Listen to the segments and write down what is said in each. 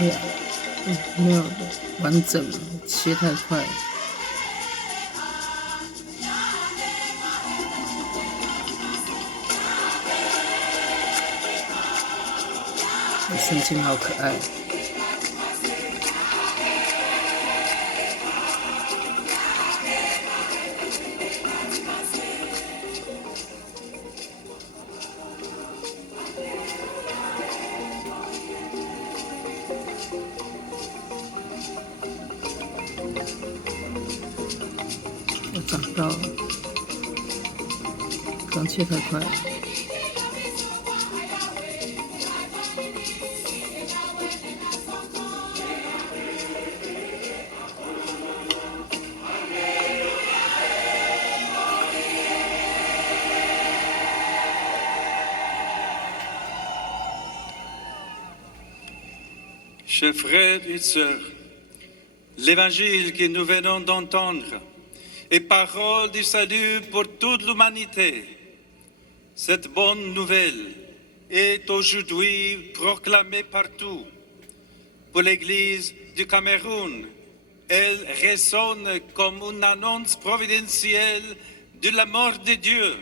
哎呀，没有完整，切太快。圣经好可爱。我找到了，刚切太快了。Chers frères et sœurs, l'évangile que nous venons d'entendre est parole du salut pour toute l'humanité. Cette bonne nouvelle est aujourd'hui proclamée partout. Pour l'Église du Cameroun, elle résonne comme une annonce providentielle de la mort de Dieu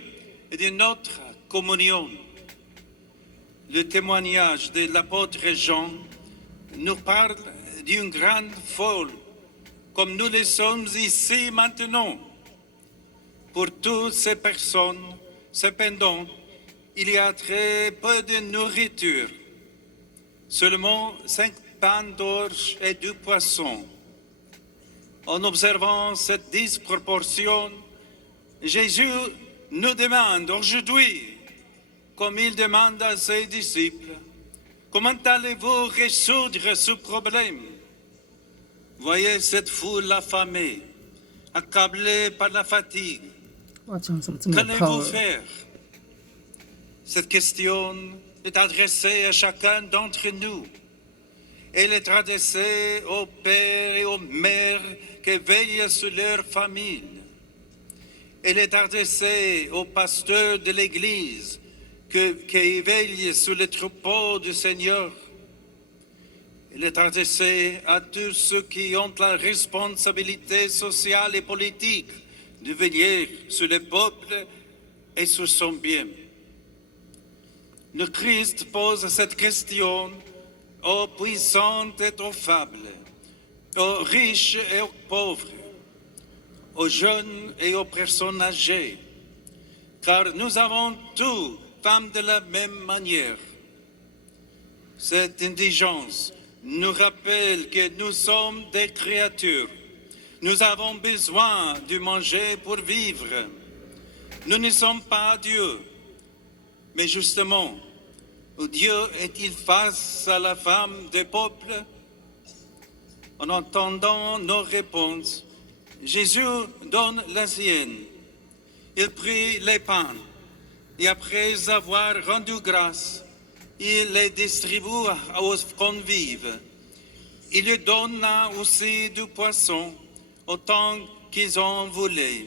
et de notre communion. Le témoignage de l'apôtre Jean nous parle d'une grande foule, comme nous le sommes ici maintenant. Pour toutes ces personnes, cependant, il y a très peu de nourriture, seulement 5 pains d'orge et 2 poissons. En observant cette disproportion, Jésus nous demande aujourd'hui, comme il demande à ses disciples, comment allez-vous résoudre ce problème? Voyez cette foule affamée, accablée par la fatigue. Qu'allez-vous faire? Cette question est adressée à chacun d'entre nous. Elle est adressée aux pères et aux mères qui veillent sur leur famille. Elle est adressée aux pasteurs de l'Église qui veillent sur les troupeaux du Seigneur. Elle est adressée à tous ceux qui ont la responsabilité sociale et politique de veiller sur le peuple et sur son bien. Le Christ pose cette question aux puissants et aux faibles, aux riches et aux pauvres, aux jeunes et aux personnes âgées, car nous avons tous femmes de la même manière. Cette indigence nous rappelle que nous sommes des créatures. Nous avons besoin de manger pour vivre. Nous ne sommes pas Dieu, mais justement, Dieu est-il face à la femme des peuples? En entendant nos réponses, Jésus donne la sienne. Il prit les pains et après avoir rendu grâce, il les distribua aux convives. Il lui donna aussi du poisson, autant qu'ils en voulaient.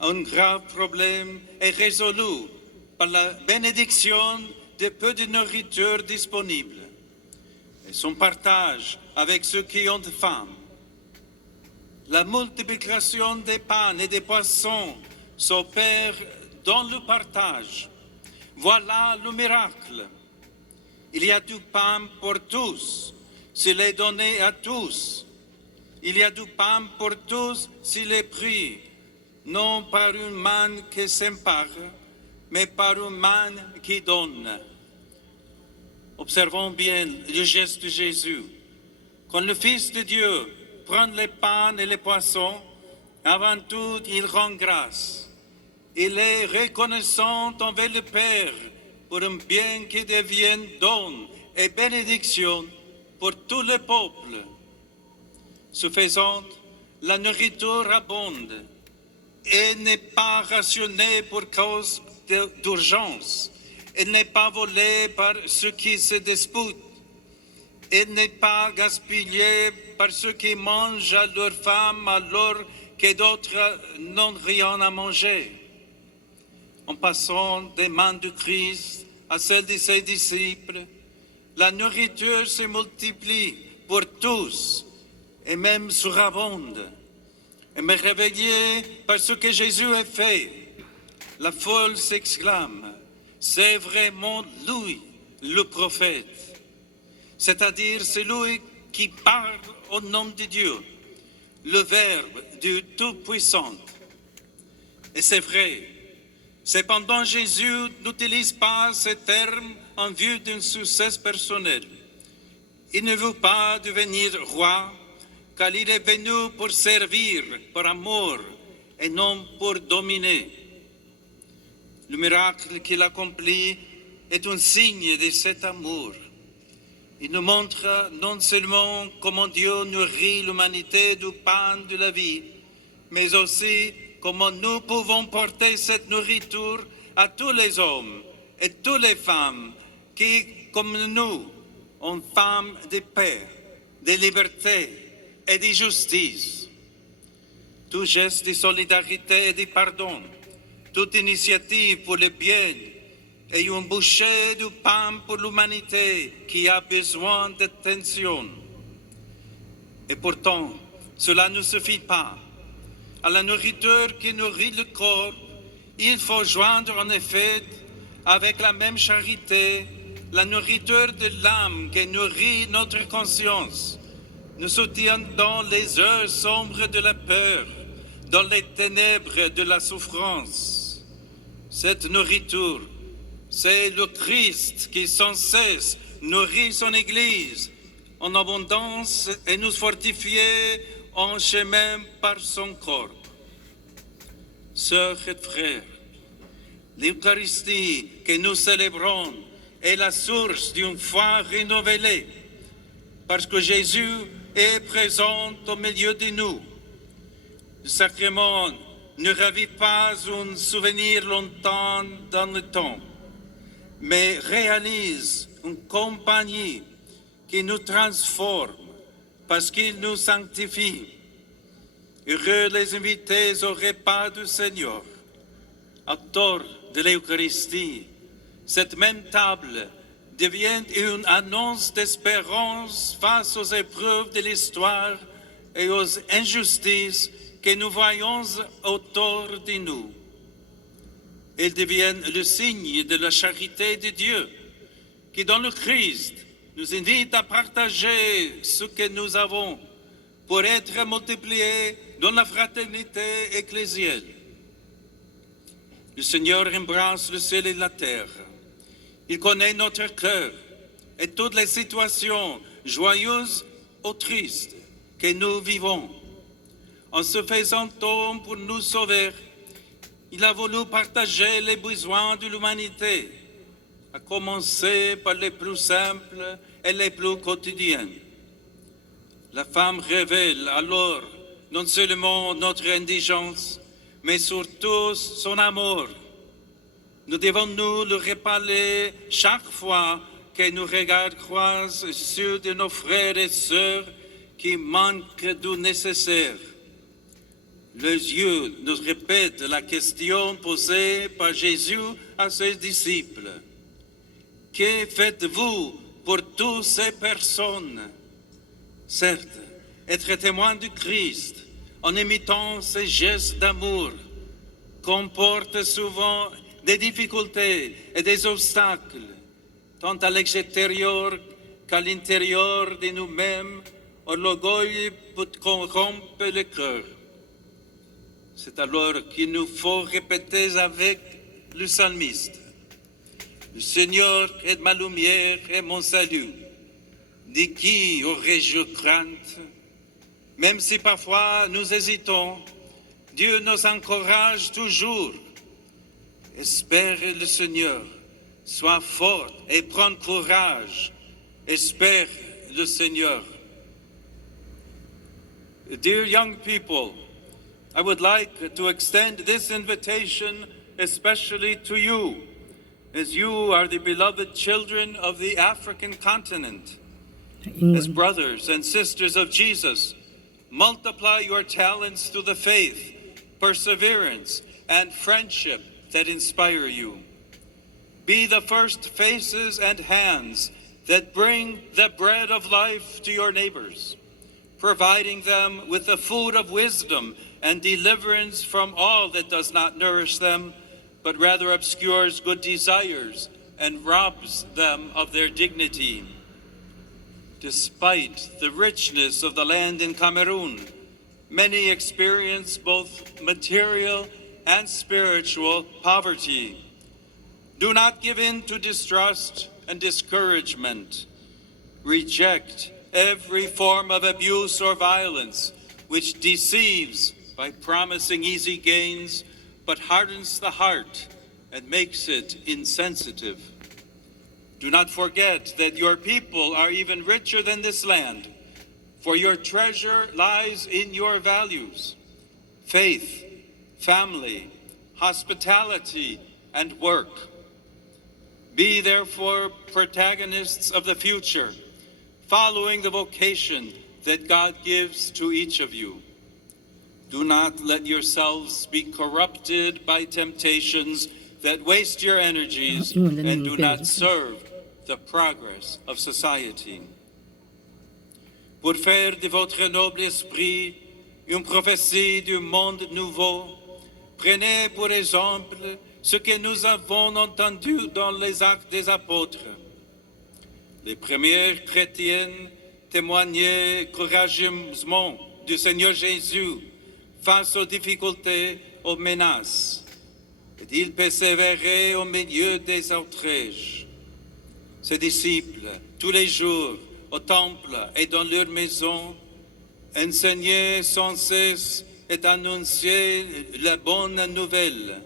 Un grave problème est résolu par la bénédiction de peu de nourriture disponible et son partage avec ceux qui ont faim. La multiplication des pains et des poissons s'opère dans le partage. Voilà le miracle. Il y a du pain pour tous, s'il est donné à tous. Il y a du pain pour tous s'il est pris, non par une main qui s'empare, mais par une main qui donne. Observons bien le geste de Jésus. Quand le Fils de Dieu prend les pains et les poissons, avant tout, il rend grâce. Il est reconnaissant envers le Père pour un bien qui devienne don et bénédiction pour tout le peuple. Ce faisant, la nourriture abonde et n'est pas rationnée pour cause d'urgence. Elle n'est pas volée par ceux qui se disputent. Elle n'est pas gaspillée par ceux qui mangent à leurs femmes alors que d'autres n'ont rien à manger. En passant des mains du Christ à celles de ses disciples, la nourriture se multiplie pour tous et même surabonde. Et me réveiller par ce que Jésus a fait. La foule s'exclame, c'est vraiment lui, le prophète, c'est-à-dire celui qui parle au nom de Dieu, le Verbe du Tout-Puissant. Et c'est vrai, cependant Jésus n'utilise pas ce terme en vue d'un succès personnel. Il ne veut pas devenir roi, car il est venu pour servir par amour et non pour dominer. Le miracle qu'il accomplit est un signe de cet amour. Il nous montre non seulement comment Dieu nourrit l'humanité du pain de la vie, mais aussi comment nous pouvons porter cette nourriture à tous les hommes et toutes les femmes qui, comme nous, ont faim de paix, de liberté et de justice. Tout geste de solidarité et de pardon, toute initiative pour le bien et une bouchée de pain pour l'humanité qui a besoin d'attention. Et pourtant, cela ne suffit pas. À la nourriture qui nourrit le corps, il faut joindre en effet avec la même charité la nourriture de l'âme qui nourrit notre conscience, nous soutient dans les heures sombres de la peur, dans les ténèbres de la souffrance. Cette nourriture, c'est le Christ qui sans cesse nourrit son Église en abondance et nous fortifie en chemin par son corps. Sœurs et frères, l'Eucharistie que nous célébrons est la source d'une foi renouvelée, parce que Jésus est présent au milieu de nous. Le sacrement ne ravive pas un souvenir longtemps dans le temps, mais réalise une compagnie qui nous transforme parce qu'il nous sanctifie. Heureux les invités au repas du Seigneur. Acteur de l'Eucharistie, cette même table devient une annonce d'espérance face aux épreuves de l'histoire et aux injustices que nous voyons autour de nous. Elles deviennent le signe de la charité de Dieu, qui dans le Christ nous invite à partager ce que nous avons pour être multipliés dans la fraternité ecclésiale. Le Seigneur embrasse le ciel et la terre. Il connaît notre cœur et toutes les situations joyeuses ou tristes que nous vivons. En se faisant homme pour nous sauver, il a voulu partager les besoins de l'humanité, à commencer par les plus simples et les plus quotidiens. La femme révèle alors non seulement notre indigence, mais surtout son amour. Nous devons nous le rappeler chaque fois que nos regards croisent ceux de nos frères et sœurs qui manquent du nécessaire. Les yeux nous répètent la question posée par Jésus à ses disciples. Que faites-vous pour toutes ces personnes? Certes, être témoin du Christ en imitant ses gestes d'amour comporte souvent des difficultés et des obstacles, tant à l'extérieur qu'à l'intérieur de nous-mêmes, où l'orgueil peut corrompre le cœur. C'est alors qu'il nous faut répéter avec le psalmiste: le Seigneur est ma lumière et mon salut. De qui aurais-je crainte? Même si parfois nous hésitons, Dieu nous encourage toujours. Espère le Seigneur, sois fort et prends courage. Espère le Seigneur. Dear young people, I would like to extend this invitation especially to you, as you are the beloved children of the African continent. As brothers and sisters of Jesus, multiply your talents to the faith, perseverance, and friendship that inspire you. Be the first faces and hands that bring the bread of life to your neighbors, providing them with the food of wisdom and deliverance from all that does not nourish them, but rather obscures good desires and robs them of their dignity. Despite the richness of the land in Cameroon, many experience both material and spiritual poverty. Do not give in to distrust and discouragement. Reject every form of abuse or violence which deceives by promising easy gains but hardens the heart and makes it insensitive. Do not forget that your people are even richer than this land, for your treasure lies in your values: faith, family, hospitality, and work. Be therefore protagonists of the future, following the vocation that God gives to each of you. Do not let yourselves be corrupted by temptations that waste your energies and do not serve the progress of society. Pour faire de votre noble esprit une prophétie du monde nouveau, prenez pour exemple ce que nous avons entendu dans les Actes des Apôtres. Les premières chrétiennes témoignaient courageusement du Seigneur Jésus face aux difficultés, aux menaces. Et ils persévéraient au milieu des outrages. Ses disciples, tous les jours, au temple et dans leur maison, enseignaient sans cesse et annonçaient la bonne nouvelle.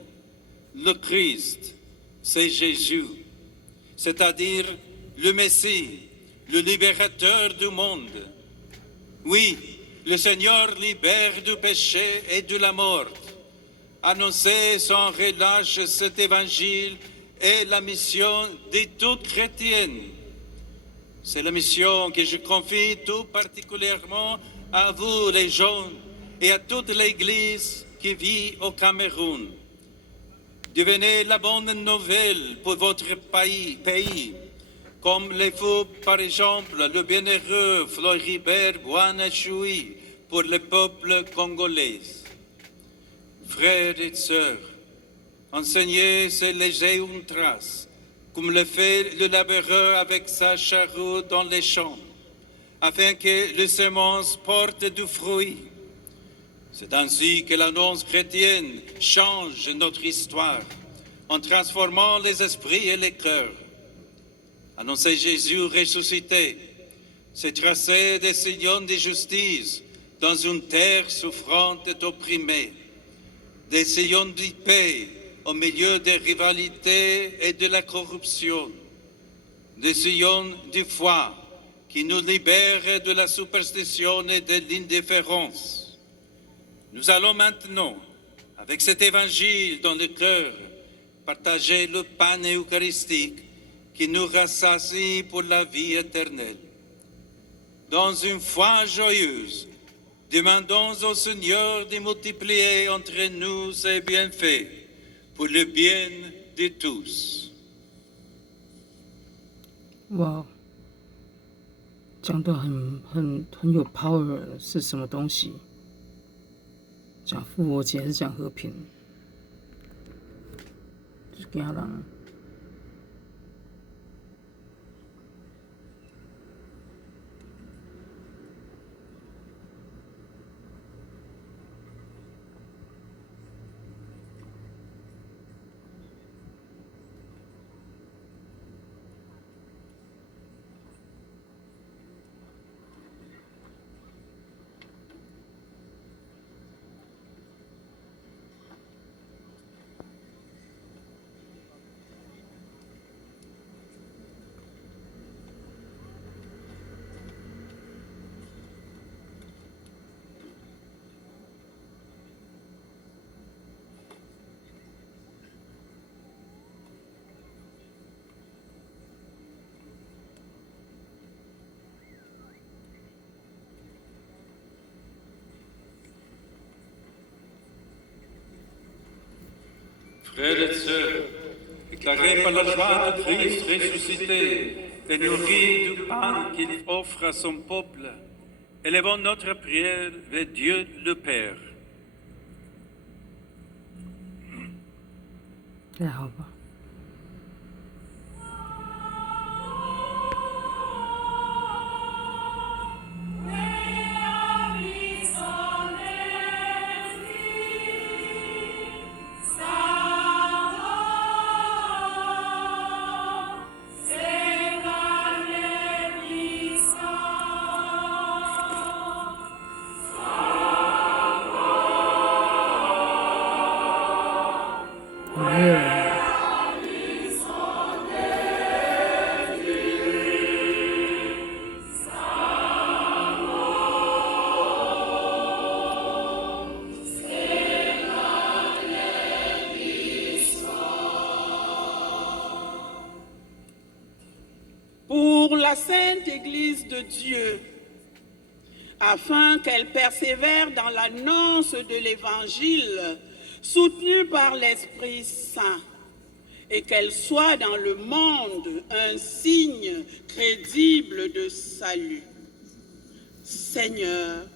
Le Christ, c'est Jésus, c'est-à-dire le Messie, le libérateur du monde. Oui, le Seigneur libère du péché et de la mort. Annoncer sans relâche cet évangile est la mission de toute chrétienne. C'est la mission que je confie tout particulièrement à vous, les jeunes, et à toute l'Église qui vit au Cameroun. Devenez la bonne nouvelle pour votre pays, comme le fut par exemple le bienheureux Floribert Boanachoui pour le peuple congolais. Frères et sœurs, enseignez ces légers traces, comme le fait le laboureur avec sa charrue dans les champs, afin que les semences portent du fruit. C'est ainsi que l'annonce chrétienne change notre histoire, en transformant les esprits et les cœurs. Annoncer Jésus ressuscité, c'est tracer des sillons de justice dans une terre souffrante et opprimée, des sillons de paix au milieu des rivalités et de la corruption, des sillons de foi qui nous libèrent de la superstition et de l'indifférence. Nous allons maintenant, avec cet évangile dans le cœur, partager le pain eucharistique qui nous rassasie pour la vie éternelle. Dans une foi joyeuse, demandons au Seigneur de multiplier entre nous ses bienfaits pour le bien de tous. 哇，讲的很有 power 是什么东西？讲复活节还是讲和平？就是给他人。Frères et sœurs, éclairés par la joie de Christ ressuscité et nourris du pain qu'il offre à son peuple, élevons notre prière vers Dieu le Père. 还好吧。没有人。Pour la Sainte Église de Dieu, afin qu'elle persévère dans l'annonce de l'Évangile, soutenue par l'Esprit Saint, et qu'elle soit dans le monde un signe crédible de salut. Seigneur,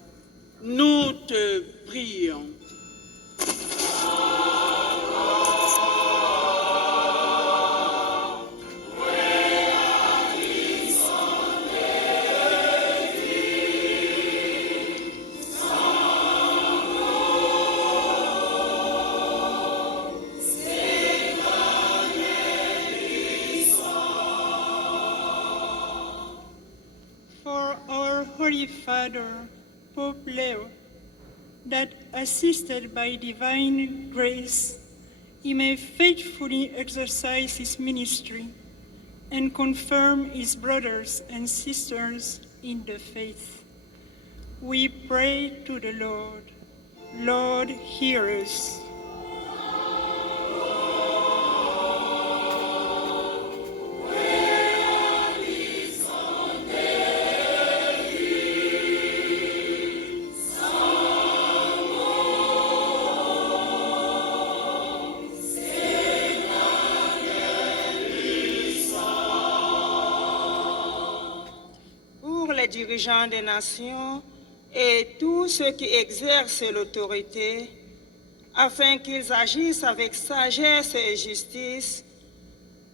nous te prions. Holy Father, Pope Leo, that assisted by divine grace, he may faithfully exercise his ministry and confirm his brothers and sisters in the faith. We pray to the Lord. Lord, hear us. Dirigeants des nations et tous ceux qui exercent l'autorité, afin qu'ils agissent avec sagesse et justice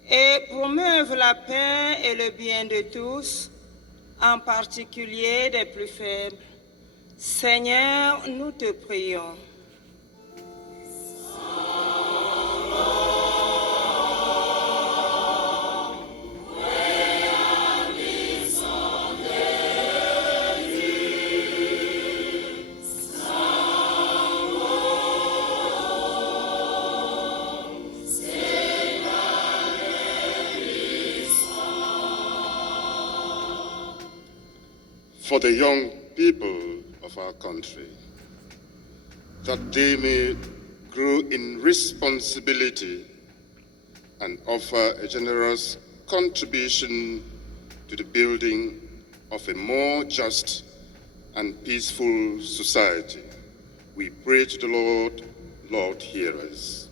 et promeuvent la paix et le bien de tous, en particulier des plus faibles. Seigneur, nous te prions. For the young people of our country, that they may grow in responsibility and offer a generous contribution to the building of a more just and peaceful society. We pray to the Lord. Lord, hear us.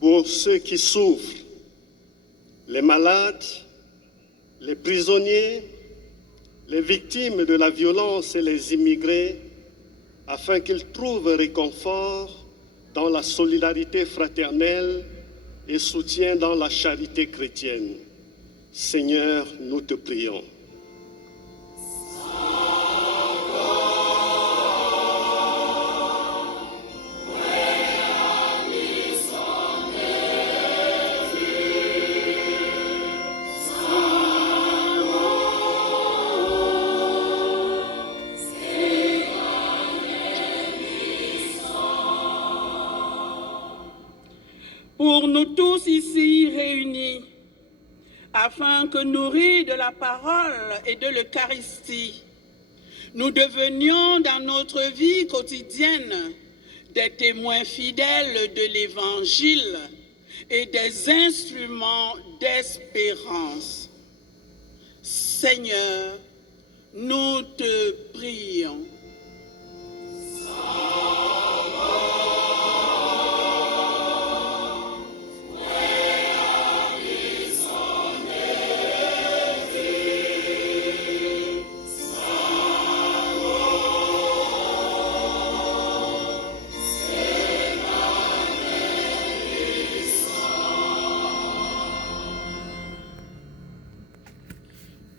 Pour ceux qui souffrent, les malades, les prisonniers, les victimes de la violence et les immigrés, afin qu'ils trouvent réconfort dans la solidarité fraternelle et soutien dans la charité chrétienne. Seigneur, nous te prions. Pour nous tous ici réunis, afin que nourris de la parole et de l'Eucharistie, nous devenions dans notre vie quotidienne des témoins fidèles de l'Évangile et des instruments d'espérance. Seigneur, nous te prions.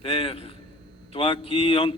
Père, toi qui en